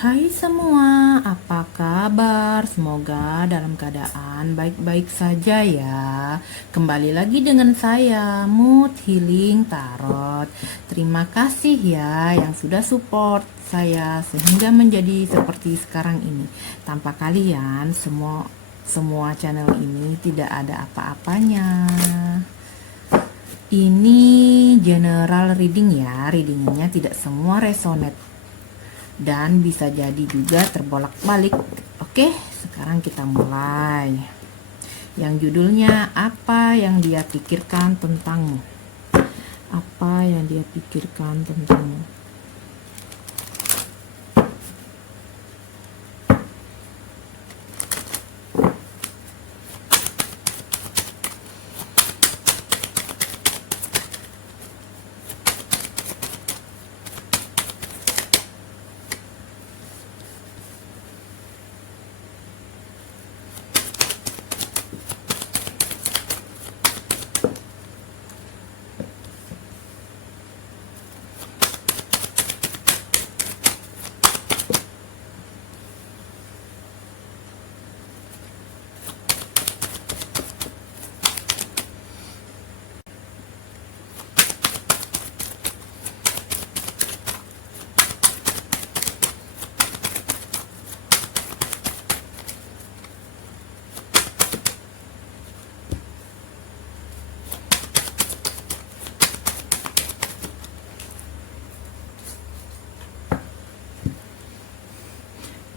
Hai semua, apa kabar? Semoga dalam keadaan baik-baik saja ya. Kembali lagi dengan saya, Mood Healing Tarot. Terima kasih ya yang sudah support saya sehingga menjadi seperti sekarang ini. Tanpa kalian, semua channel ini tidak ada apa-apanya. Ini general reading ya, readingnya tidak semua resonate dan bisa jadi juga terbolak-balik. Oke, sekarang kita mulai. Yang judulnya apa yang dia pikirkan tentangmu? Apa yang dia pikirkan tentangmu?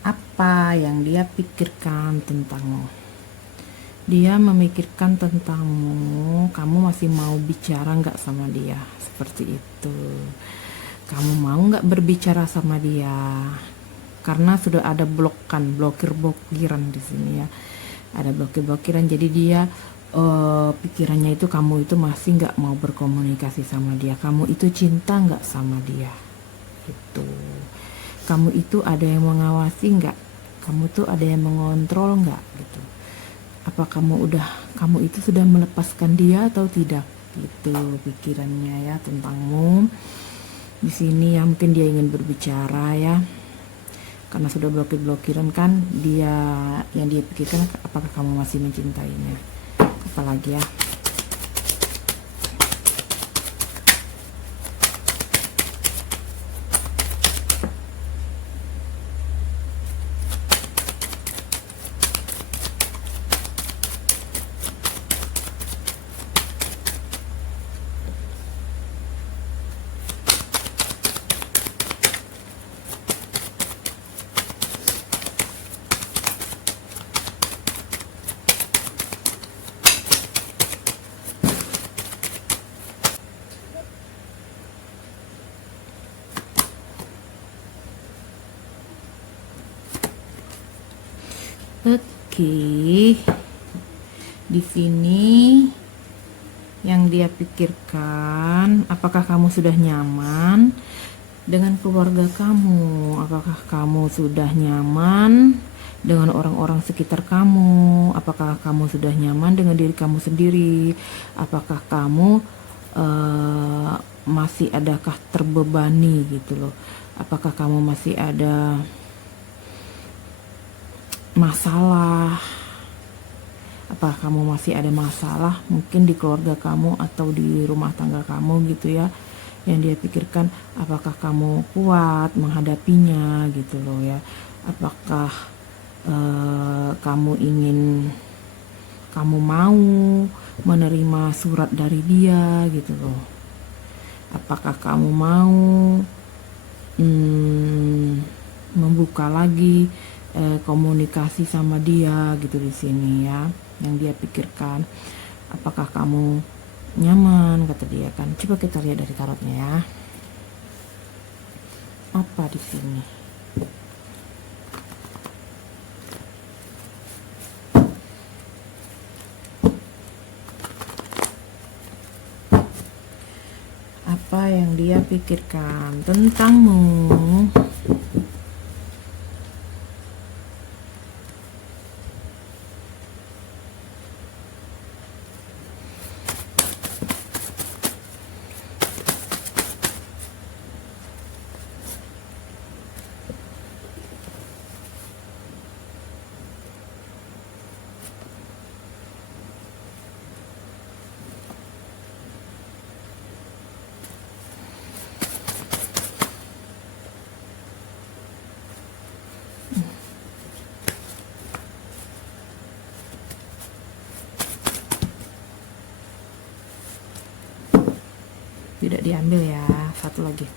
Apa yang dia pikirkan tentangmu? Dia memikirkan tentangmu. Kamu masih mau bicara nggak sama dia? Seperti itu. Kamu mau nggak berbicara sama dia? Karena sudah ada blokir-blokiran di sini ya. Ada blokir-blokiran. Jadi dia pikirannya itu kamu itu masih nggak mau berkomunikasi sama dia. Kamu itu cinta nggak sama dia? Itu. Kamu itu ada yang mengawasi nggak? Kamu tuh ada yang mengontrol nggak gitu? Apa kamu itu sudah melepaskan dia atau tidak? Gitu pikirannya ya tentangmu. Di sini ya mungkin dia ingin berbicara ya. Karena sudah blokir-blokiran kan yang dia pikirkan apakah kamu masih mencintainya? Apalagi ya? Oke, di sini yang dia pikirkan, apakah kamu sudah nyaman dengan keluarga kamu? Apakah kamu sudah nyaman dengan orang-orang sekitar kamu? Apakah kamu sudah nyaman dengan diri kamu sendiri? Apakah kamu masih adakah terbebani gitu loh? Apakah kamu masih ada masalah? Apakah kamu masih ada masalah mungkin di keluarga kamu atau di rumah tangga kamu gitu ya, yang dia pikirkan apakah kamu kuat menghadapinya gitu loh ya. Apakah kamu mau menerima surat dari dia gitu loh. Apakah kamu mau membuka lagi komunikasi sama dia gitu di sini ya, yang dia pikirkan. Apakah kamu nyaman kata dia kan? Coba kita lihat dari tarotnya ya. Apa di sini? Apa yang dia pikirkan tentangmu? diambil ya, satu lagi.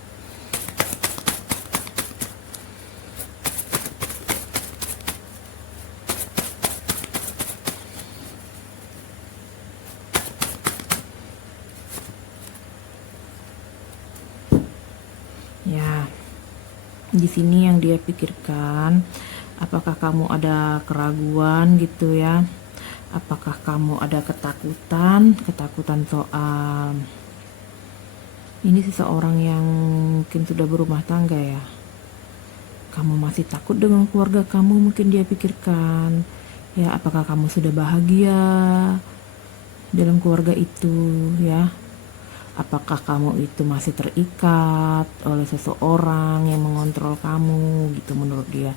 Ya, di sini yang dia pikirkan, apakah kamu ada keraguan gitu ya? Apakah kamu ada ketakutan soal ini seseorang yang mungkin sudah berumah tangga ya? Kamu masih takut dengan keluarga kamu, mungkin dia pikirkan. Ya, apakah kamu sudah bahagia dalam keluarga itu ya? Apakah kamu itu masih terikat oleh seseorang yang mengontrol kamu gitu menurut dia?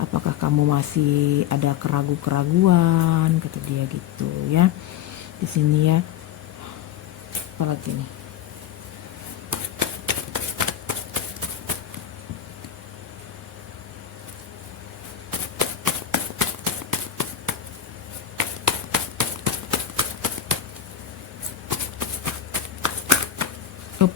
Apakah kamu masih ada keraguan kata dia gitu ya. Di sini ya. Apalagi nih? Up.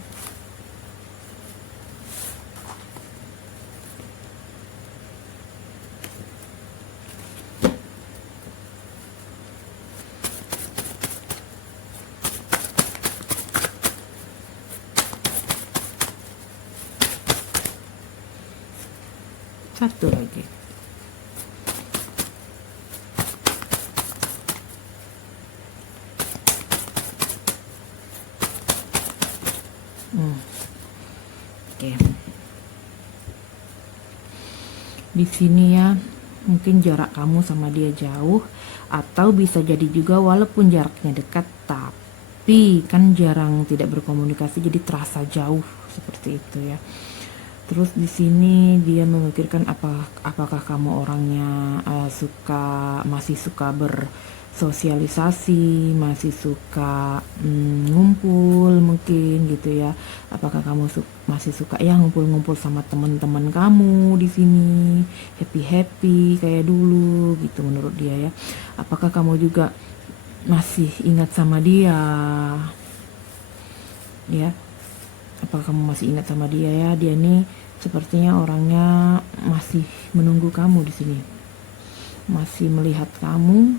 Satu lagi. Oke. Di sini ya, mungkin jarak kamu sama dia jauh, atau bisa jadi juga walaupun jaraknya dekat, tapi kan jarang tidak berkomunikasi, jadi terasa jauh seperti itu ya. Terus di sini dia memikirkan apakah kamu orangnya masih suka bersosialisasi, masih suka ngumpul mungkin gitu ya. Apakah kamu masih suka ya ngumpul-ngumpul sama teman-teman kamu di sini, happy-happy kayak dulu gitu menurut dia ya. Apakah kamu juga masih ingat sama dia? Ya, apakah kamu masih ingat sama dia ya? Dia nih sepertinya orangnya masih menunggu kamu di sini, masih melihat kamu,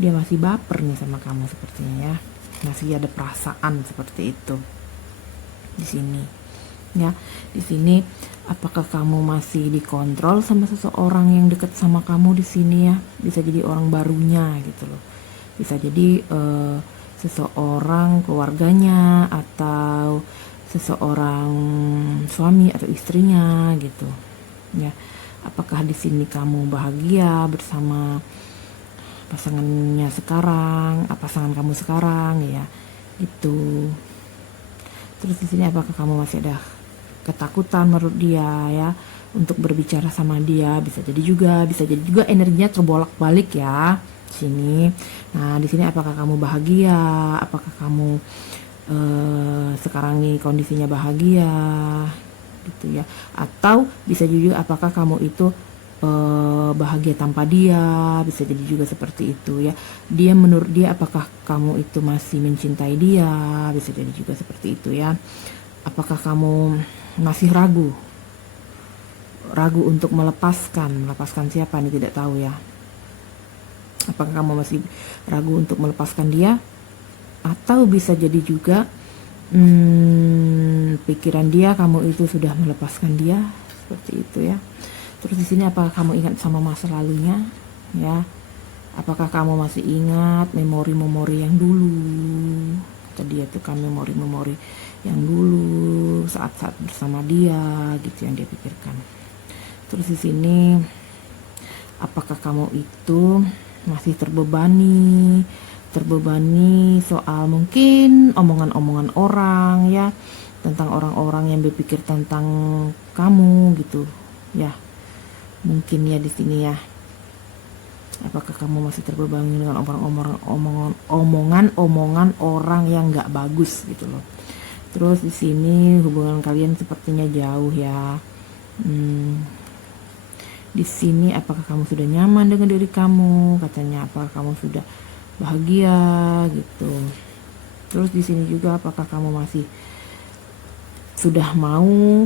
dia masih baper nih sama kamu sepertinya ya, masih ada perasaan seperti itu di sini ya. Di sini apakah kamu masih dikontrol sama seseorang yang dekat sama kamu di sini ya? Bisa jadi orang barunya gitu loh, bisa jadi seseorang keluarganya atau seseorang suami atau istrinya gitu ya. Apakah di sini kamu bahagia bersama pasangannya sekarang, pasangan kamu sekarang ya itu. Terus di sini apakah kamu masih ada ketakutan menurut dia ya untuk berbicara sama dia? Bisa jadi juga energinya terbolak-balik ya sini. Nah, di sini apakah kamu bahagia? Apakah kamu sekarang nih kondisinya bahagia gitu ya? Atau bisa juga apakah kamu itu bahagia tanpa dia? Bisa jadi juga seperti itu ya. Dia menurut dia apakah kamu itu masih mencintai dia? Bisa jadi juga seperti itu ya. Apakah kamu masih ragu untuk melepaskan siapa nih, tidak tahu ya. Apakah kamu masih ragu untuk melepaskan dia? Atau bisa jadi juga pikiran dia kamu itu sudah melepaskan dia seperti itu ya. Terus di sini apakah kamu ingat sama masa lalunya ya? Apakah kamu masih ingat memori-memori yang dulu? Kata dia tuh kan memori-memori yang dulu saat-saat bersama dia gitu yang dia pikirkan. Terus di sini apakah kamu itu masih terbebani soal mungkin omongan-omongan orang ya, tentang orang-orang yang berpikir tentang kamu gitu ya, mungkin ya di sini ya. Apakah kamu masih terbebani dengan omongan orang yang nggak bagus gitu loh. Terus di sini hubungan kalian sepertinya jauh ya. Di sini apakah kamu sudah nyaman dengan diri kamu? Katanya apakah kamu sudah bahagia gitu. Terus di sini juga apakah kamu masih sudah mau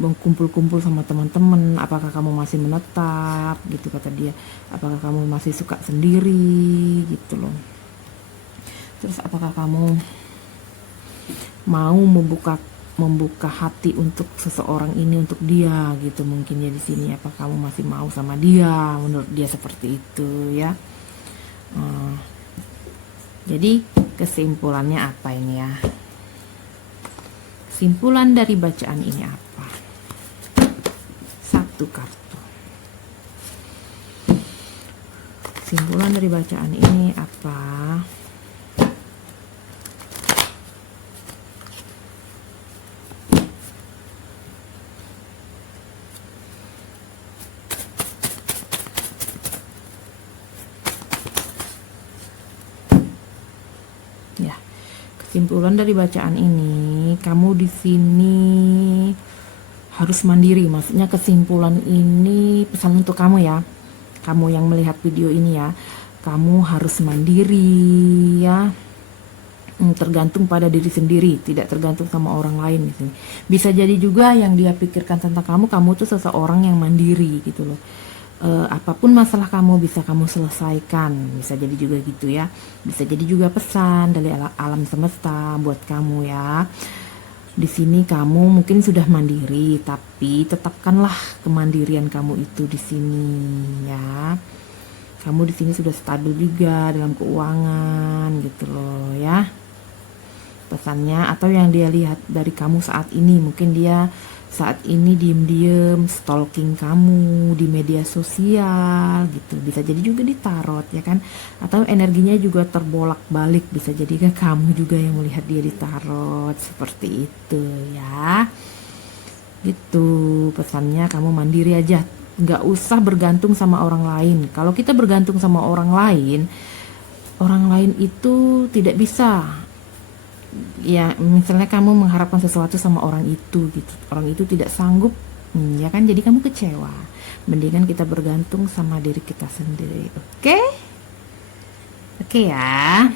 berkumpul-kumpul sama teman-teman, apakah kamu masih menetap gitu kata dia, apakah kamu masih suka sendiri gitu loh, terus apakah kamu mau membuka hati untuk seseorang ini, untuk dia gitu mungkin ya di sini, apa kamu masih mau sama dia, menurut dia seperti itu ya. Jadi kesimpulannya apa ini ya, kesimpulan dari bacaan ini apa? Satu kartu. Kesimpulan dari bacaan ini apa? Ya, kesimpulan dari bacaan ini, kamu di sini harus mandiri. Maksudnya kesimpulan ini pesan untuk kamu ya, kamu yang melihat video ini ya, kamu harus mandiri ya, tergantung pada diri sendiri, tidak tergantung sama orang lain gitu. Bisa jadi juga yang dia pikirkan tentang kamu tuh seseorang yang mandiri gitu loh. Apapun masalah kamu bisa kamu selesaikan, bisa jadi juga gitu ya, bisa jadi juga pesan dari alam semesta buat kamu ya. Di sini kamu mungkin sudah mandiri, tapi tetapkanlah kemandirian kamu itu di sini ya. Kamu di sini sudah stabil juga dalam keuangan gitu loh ya, pesannya. Atau yang dia lihat dari kamu saat ini, mungkin dia saat ini diem-diem stalking kamu di media sosial gitu, bisa jadi juga di tarot ya kan, atau energinya juga terbolak-balik, bisa jadi kan kamu juga yang melihat dia di tarot, seperti itu ya. Gitu pesannya, kamu mandiri aja, nggak usah bergantung sama orang lain. Kalau kita bergantung sama orang lain itu tidak bisa ya. Misalnya kamu mengharapkan sesuatu sama orang itu gitu, orang itu tidak sanggup, ya kan, jadi kamu kecewa. Mendingan kita bergantung sama diri kita sendiri. Oke ya.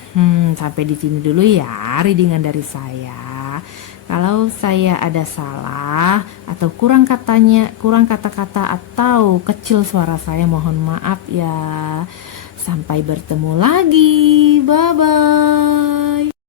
Sampai di sini dulu ya readingan dari saya. Kalau saya ada salah atau kurang kata-kata atau kecil suara saya, mohon maaf ya. Sampai bertemu lagi. Bye bye.